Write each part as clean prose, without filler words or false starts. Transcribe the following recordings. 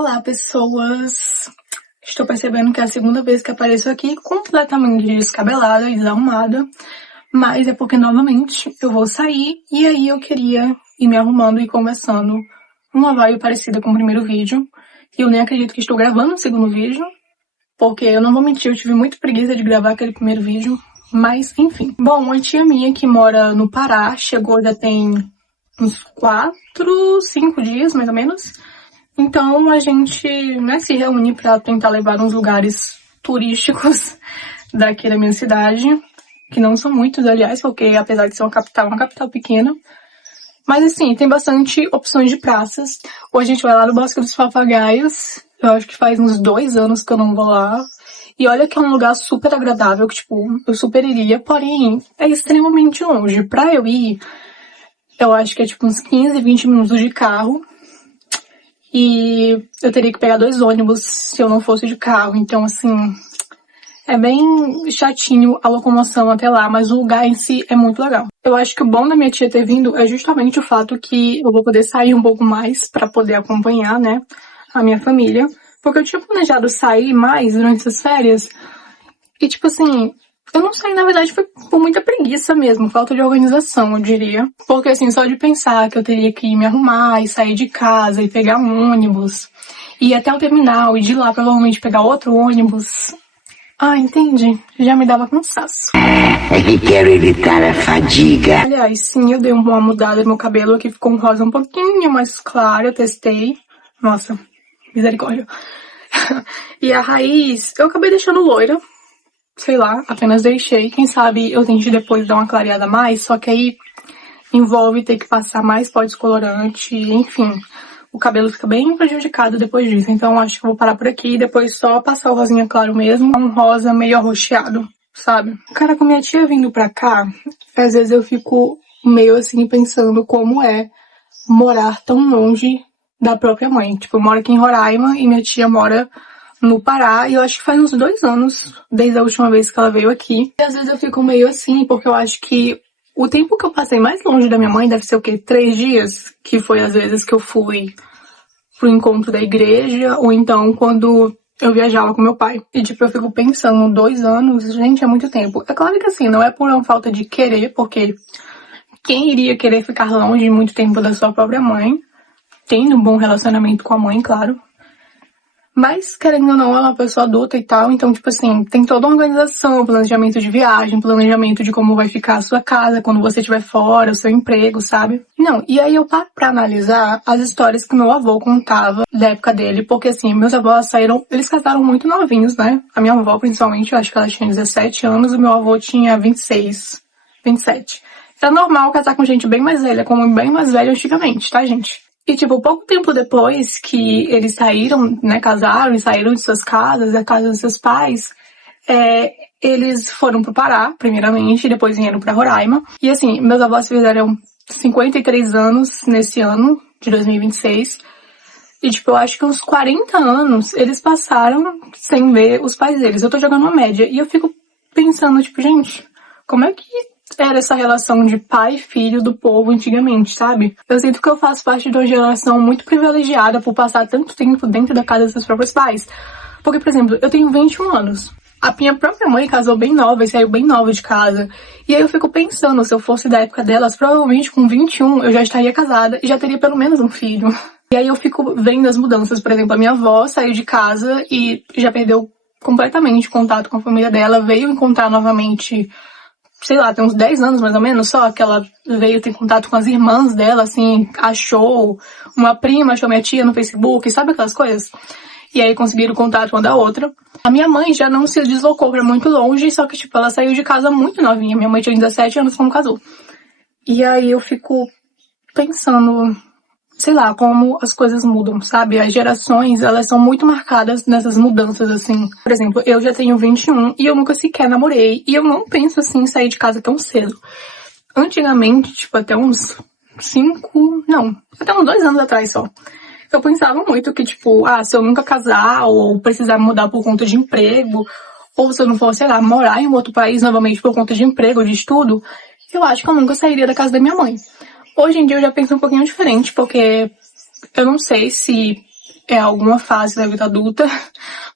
Olá, pessoas! Estou percebendo que é a segunda vez que apareço aqui completamente descabelada e desarrumada, mas é porque, novamente, eu vou sair e aí eu queria ir me arrumando e conversando uma vibe parecida com o primeiro vídeo. E eu nem acredito que estou gravando o segundo vídeo, porque eu não vou mentir, eu tive muita preguiça de gravar aquele primeiro vídeo, mas enfim. Bom, uma tia minha que mora no Pará chegou já tem uns 4, 5 dias, mais ou menos. Então a gente, se reúne para tentar levar uns lugares turísticos daqui da minha cidade, que não são muitos, aliás, porque apesar de ser uma capital pequena. Mas assim, tem bastante opções de praças. Hoje a gente vai lá no Bosque dos Papagaios. Eu acho que faz uns 2 anos que eu não vou lá. E olha que é um lugar super agradável, que tipo, eu super iria, porém é extremamente longe. Pra eu ir, eu acho que é tipo uns 15, 20 minutos de carro. E eu teria que pegar 2 ônibus se eu não fosse de carro. Então, assim, é bem chatinho a locomoção até lá, mas o lugar em si é muito legal. Eu acho que o bom da minha tia ter vindo é justamente o fato que eu vou poder sair um pouco mais pra poder acompanhar, a minha família. Porque eu tinha planejado sair mais durante essas férias. E, tipo assim, eu não sei, na verdade, foi por muita preguiça mesmo, falta de organização, eu diria. Porque, assim, só de pensar que eu teria que me arrumar e sair de casa e pegar um ônibus, ir até o terminal e de lá provavelmente pegar outro ônibus. Ah, entendi. Já me dava cansaço. É que quero evitar a fadiga. Aliás, sim, eu dei uma mudada no meu cabelo, aqui ficou um rosa um pouquinho mais claro, eu testei. Nossa, misericórdia. E a raiz, eu acabei deixando loira. Sei lá, apenas deixei. Quem sabe eu tente depois dar uma clareada a mais, só que aí envolve ter que passar mais pó descolorante, enfim. O cabelo fica bem prejudicado depois disso, então acho que eu vou parar por aqui e depois só passar o rosinha claro mesmo, um rosa meio arroxeado, sabe? Cara, com minha tia vindo pra cá, às vezes eu fico meio assim pensando como é morar tão longe da própria mãe. Tipo, eu moro aqui em Roraima e minha tia mora no Pará, e eu acho que faz uns 2 anos, desde a última vez que ela veio aqui. E às vezes eu fico meio assim, porque eu acho que o tempo que eu passei mais longe da minha mãe deve ser o quê? 3 dias? Que foi às vezes que eu fui pro encontro da igreja, ou então quando eu viajava com meu pai. E tipo, eu fico pensando, 2 anos, gente, é muito tempo. É claro que assim, não é por uma falta de querer, porque quem iria querer ficar longe muito tempo da sua própria mãe, tendo um bom relacionamento com a mãe, claro. Mas, querendo ou não, é uma pessoa adulta e tal, então, tipo assim, tem toda uma organização, planejamento de viagem, planejamento de como vai ficar a sua casa quando você estiver fora, o seu emprego, sabe? Não, e aí eu paro pra analisar as histórias que meu avô contava da época dele, porque assim, meus avós saíram, eles casaram muito novinhos, né? A minha avó, principalmente, eu acho que ela tinha 17 anos, o meu avô tinha 26, 27. Era normal casar com gente bem mais velha, como bem mais velha antigamente, tá, gente? E, tipo, pouco tempo depois que eles saíram, casaram e saíram de suas casas, da casa dos seus pais, eles foram pro Pará, primeiramente, e depois vieram pra Roraima. E, assim, meus avós fizeram 53 anos nesse ano, de 2026. E, tipo, eu acho que uns 40 anos eles passaram sem ver os pais deles. Eu tô jogando uma média. E eu fico pensando, tipo, gente, como é que era essa relação de pai e filho do povo antigamente, sabe? Eu sinto que eu faço parte de uma geração muito privilegiada por passar tanto tempo dentro da casa dos seus próprios pais. Porque, por exemplo, eu tenho 21 anos. A minha própria mãe casou bem nova e saiu bem nova de casa. E aí eu fico pensando, se eu fosse da época delas, provavelmente com 21 eu já estaria casada e já teria pelo menos um filho. E aí eu fico vendo as mudanças. Por exemplo, a minha avó saiu de casa e já perdeu completamente o contato com a família dela, veio encontrar novamente, sei lá, tem uns 10 anos mais ou menos só, que ela veio ter contato com as irmãs dela, assim, achou uma prima, achou minha tia no Facebook, sabe aquelas coisas? E aí conseguiram contato uma da outra. A minha mãe já não se deslocou pra muito longe, só que, tipo, ela saiu de casa muito novinha. Minha mãe tinha 17 anos quando casou. E aí eu fico pensando, sei lá, como as coisas mudam, sabe? As gerações, elas são muito marcadas nessas mudanças, assim. Por exemplo, eu já tenho 21 e eu nunca sequer namorei. E eu não penso, assim, em sair de casa tão cedo. Antigamente, tipo, até uns 2 anos atrás só. Eu pensava muito que, tipo, se eu nunca casar ou precisar mudar por conta de emprego, ou se eu não for, sei lá, morar em um outro país novamente por conta de emprego, de estudo, eu acho que eu nunca sairia da casa da minha mãe. Hoje em dia eu já penso um pouquinho diferente, porque eu não sei se é alguma fase da vida adulta,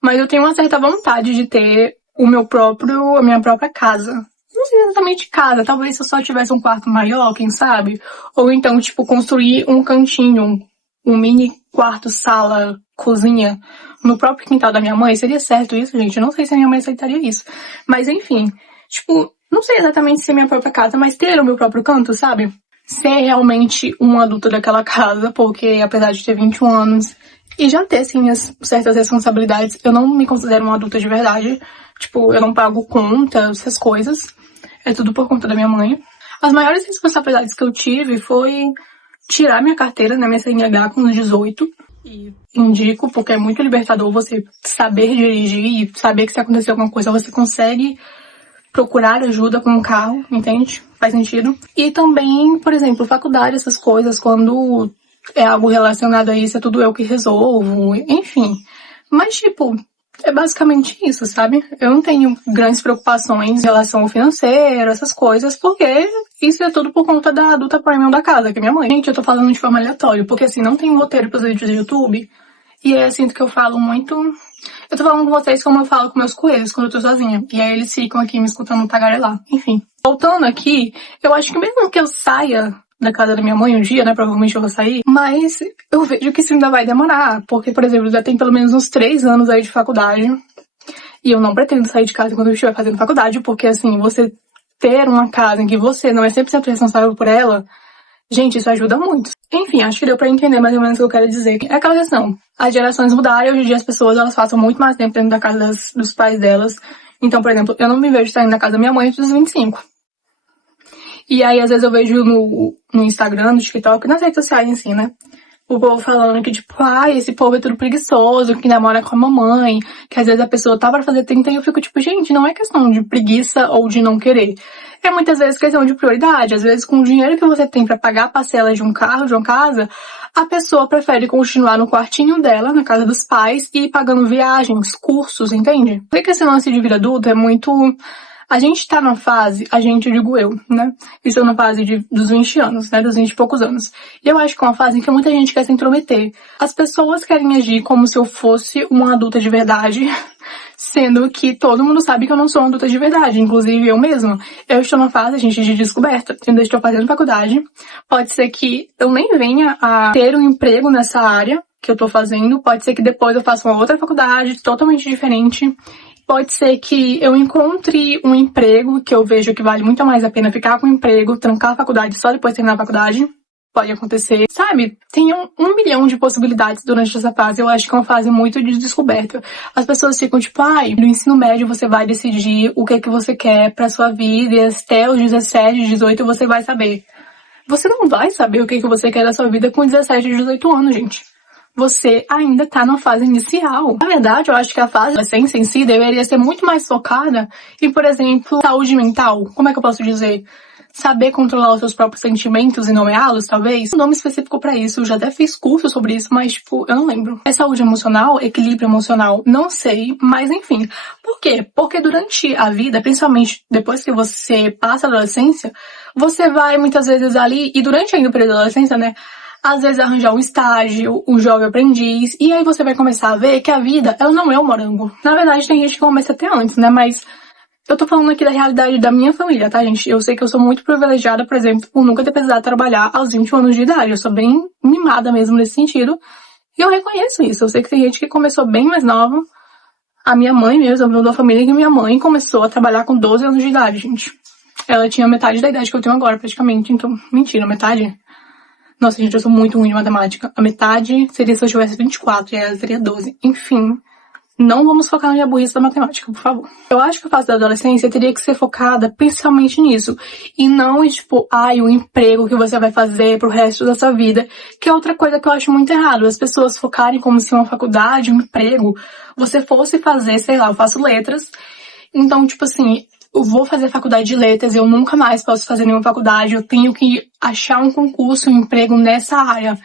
mas eu tenho uma certa vontade de ter a minha própria casa. Não sei exatamente casa, talvez se eu só tivesse um quarto maior, quem sabe? Ou então, tipo, construir um cantinho, um mini quarto, sala, cozinha, no próprio quintal da minha mãe. Seria certo isso, gente? Eu não sei se a minha mãe aceitaria isso. Mas enfim, tipo, não sei exatamente se é minha própria casa, mas ter o meu próprio canto, sabe? Ser realmente um adulto daquela casa, porque apesar de ter 21 anos e já ter, assim, as certas responsabilidades, eu não me considero uma adulta de verdade. Tipo, eu não pago conta, essas coisas. É tudo por conta da minha mãe. As maiores responsabilidades que eu tive foi tirar minha carteira, né, minha CNH com os 18. E indico, porque é muito libertador você saber dirigir e saber que se acontecer alguma coisa, você consegue procurar ajuda com um carro, entende? Faz sentido. E também, por exemplo, faculdade, essas coisas, quando é algo relacionado a isso, é tudo eu que resolvo, enfim. Mas, tipo, é basicamente isso, sabe? Eu não tenho grandes preocupações em relação ao financeiro, essas coisas, porque isso é tudo por conta da adulta premium da casa, que é minha mãe. Gente, eu tô falando de forma aleatória, porque assim, não tem um roteiro pros vídeos do YouTube, e é assim que eu falo muito. Eu tô falando com vocês como eu falo com meus coelhos quando eu tô sozinha. E aí eles ficam aqui me escutando tagarelar. Enfim. Voltando aqui, eu acho que mesmo que eu saia da casa da minha mãe um dia, né? Provavelmente eu vou sair. Mas eu vejo que isso ainda vai demorar. Porque, por exemplo, já tem pelo menos uns 3 anos aí de faculdade. E eu não pretendo sair de casa quando eu estiver fazendo faculdade. Porque, assim, você ter uma casa em que você não é 100% responsável por ela, gente, isso ajuda muito. Enfim, acho que deu pra entender mais ou menos o que eu quero dizer. É aquela questão. As gerações mudaram e hoje em dia as pessoas, elas passam muito mais tempo dentro da casa dos pais delas. Então, por exemplo, eu não me vejo saindo da casa da minha mãe antes dos 25. E aí, às vezes eu vejo no Instagram, no TikTok, nas redes sociais em si, né? O povo falando que, tipo, esse povo é tudo preguiçoso, que namora com a mamãe, que às vezes a pessoa tá pra fazer 30 e eu fico tipo, gente, não é questão de preguiça ou de não querer. É muitas vezes questão de prioridade. Às vezes, com o dinheiro que você tem pra pagar a parcela de um carro, de uma casa, a pessoa prefere continuar no quartinho dela, na casa dos pais, e ir pagando viagens, cursos, entende? Por que esse lance de vida adulta é muito... A gente tá na fase, digo eu, né? Estou na fase dos 20 anos, né? Dos 20 e poucos anos. E eu acho que é uma fase em que muita gente quer se intrometer. As pessoas querem agir como se eu fosse uma adulta de verdade, sendo que todo mundo sabe que eu não sou uma adulta de verdade, inclusive eu mesma. Eu estou na fase, gente, de descoberta. Eu ainda estou fazendo faculdade. Pode ser que eu nem venha a ter um emprego nessa área que eu tô fazendo. Pode ser que depois eu faça uma outra faculdade totalmente diferente. Pode ser que eu encontre um emprego que eu vejo que vale muito mais a pena ficar com o emprego, trancar a faculdade só depois de terminar a faculdade. Pode acontecer. Sabe, tem um milhão de possibilidades durante essa fase. Eu acho que é uma fase muito de descoberta. As pessoas ficam tipo, no ensino médio você vai decidir o que é que você quer pra sua vida e até os 17, 18 você vai saber. Você não vai saber o que é que você quer da sua vida com 17, 18 anos, gente. Você ainda tá na fase inicial. Na verdade, eu acho que a fase da adolescência em si deveria ser muito mais focada em, por exemplo, saúde mental. Como é que eu posso dizer? Saber controlar os seus próprios sentimentos e nomeá-los, talvez. Um nome específico pra isso. Eu já até fiz curso sobre isso, mas, tipo, eu não lembro. É saúde emocional? Equilíbrio emocional? Não sei, mas enfim. Por quê? Porque durante a vida, principalmente depois que você passa a adolescência, você vai muitas vezes ali, e durante ainda o período da adolescência, né? Às vezes arranjar um estágio, um jovem aprendiz, e aí você vai começar a ver que a vida, ela não é um morango. Na verdade, tem gente que começa até antes, né? Mas eu tô falando aqui da realidade da minha família, tá, gente? Eu sei que eu sou muito privilegiada, por exemplo, por nunca ter precisado trabalhar aos 21 anos de idade. Eu sou bem mimada mesmo nesse sentido. E eu reconheço isso. Eu sei que tem gente que começou bem mais nova. A minha mãe mesmo, eu da família que minha mãe começou a trabalhar com 12 anos de idade, gente. Ela tinha metade da idade que eu tenho agora, praticamente. Então, mentira, metade... Nossa, gente, eu sou muito ruim em matemática. A metade seria se eu tivesse 24 e ela seria 12. Enfim, não vamos focar na minha burrice da matemática, por favor. Eu acho que a fase da adolescência teria que ser focada principalmente nisso. E não, tipo, o emprego que você vai fazer pro resto da sua vida. Que é outra coisa que eu acho muito errado. As pessoas focarem como se uma faculdade, um emprego, você fosse fazer, sei lá, eu faço letras. Então, tipo assim... Eu vou fazer faculdade de letras, eu nunca mais posso fazer nenhuma faculdade, eu tenho que achar um concurso, um emprego nessa área.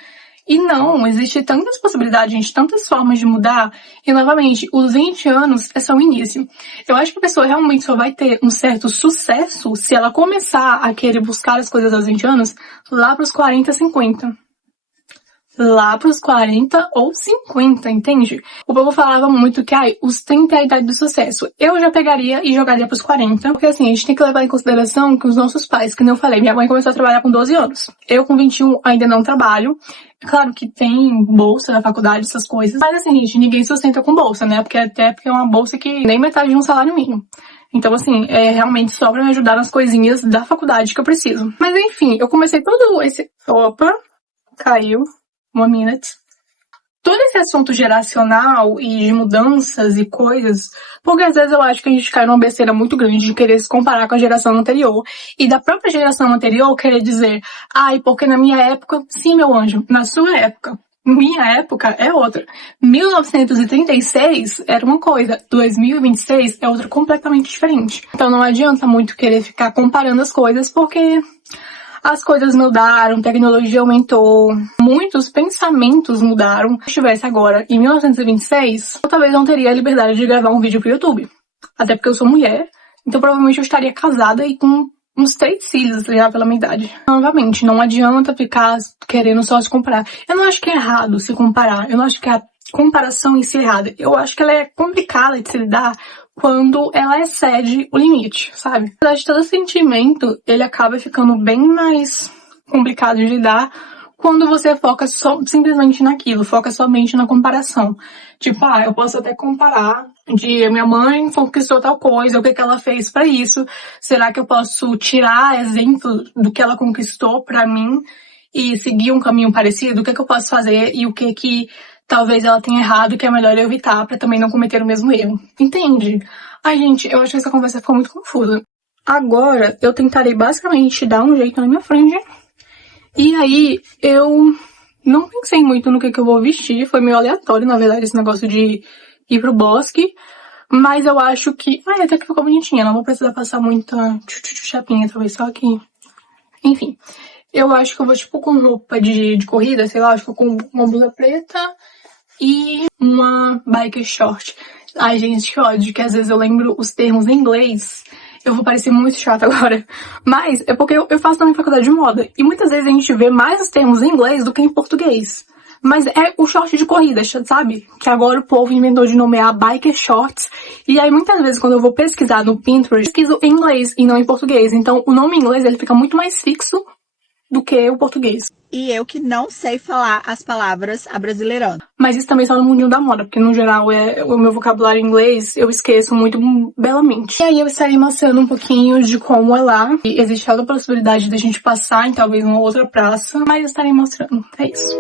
E não, existe tantas possibilidades, gente, tantas formas de mudar. E, novamente, os 20 anos é só o início. Eu acho que a pessoa realmente só vai ter um certo sucesso se ela começar a querer buscar as coisas aos 20 anos lá pros 40, 50. lá pros 40 ou 50, entende? O povo falava muito que, os 30 é a idade do sucesso. Eu já pegaria e jogaria pros 40, porque assim, a gente tem que levar em consideração que os nossos pais, que nem eu falei, minha mãe começou a trabalhar com 12 anos. Eu com 21 ainda não trabalho. Claro que tem bolsa na faculdade, essas coisas, mas assim, gente, ninguém sustenta com bolsa, né? Porque é uma bolsa que nem metade de um salário mínimo. Então, assim, realmente só pra me ajudar nas coisinhas da faculdade que eu preciso. Mas enfim, eu comecei todo esse... Opa, caiu. One minute. Todo esse assunto geracional e de mudanças e coisas, porque às vezes eu acho que a gente cai numa besteira muito grande de querer se comparar com a geração anterior, e da própria geração anterior querer dizer, porque na minha época, sim, meu anjo, na sua época, minha época é outra. 1936 era uma coisa, 2026 é outra completamente diferente. Então não adianta muito querer ficar comparando as coisas, porque as coisas mudaram, tecnologia aumentou, muitos pensamentos mudaram. Se eu estivesse agora em 1926, eu talvez não teria a liberdade de gravar um vídeo pro YouTube. Até porque eu sou mulher, então provavelmente eu estaria casada e com uns 3 filhos já pela minha idade. Novamente, não adianta ficar querendo só se comparar. Eu não acho que é errado se comparar, eu não acho que a comparação em si é errada. Eu acho que ela é complicada de se lidar quando ela excede o limite, sabe? Na verdade, todo sentimento, ele acaba ficando bem mais complicado de lidar quando você foca simplesmente naquilo, foca somente na comparação. Tipo, eu posso até comparar de a minha mãe conquistou tal coisa, o que ela fez pra isso. Será que eu posso tirar exemplo do que ela conquistou pra mim e seguir um caminho parecido? O que eu posso fazer e o que talvez ela tenha errado, que é melhor eu evitar pra também não cometer o mesmo erro. Entende? Gente, eu acho que essa conversa ficou muito confusa. Agora, eu tentarei basicamente dar um jeito na minha franja. E aí, eu não pensei muito no que eu vou vestir. Foi meio aleatório, na verdade, esse negócio de ir pro bosque. Mas eu acho que... até que ficou bonitinha. Não vou precisar passar muita chapinha, talvez só aqui. Enfim. Eu acho que eu vou, tipo, com roupa de corrida, sei lá. Acho que eu com uma blusa preta e uma biker short. Gente, que ódio, que às vezes eu lembro os termos em inglês. Eu vou parecer muito chata agora. Mas é porque eu faço também faculdade de moda. E muitas vezes a gente vê mais os termos em inglês do que em português. Mas é o short de corrida, sabe? Que agora o povo inventou de nomear biker shorts. E aí muitas vezes quando eu vou pesquisar no Pinterest, pesquiso em inglês e não em português. Então o nome em inglês ele fica muito mais fixo do que o português. E eu que não sei falar as palavras abrasileirando. Mas isso também só no mundinho da moda, porque no geral o meu vocabulário em inglês eu esqueço muito belamente. E aí eu estarei mostrando um pouquinho de como é lá. E existe a possibilidade de a gente passar em talvez uma outra praça, mas eu estarei mostrando. É isso.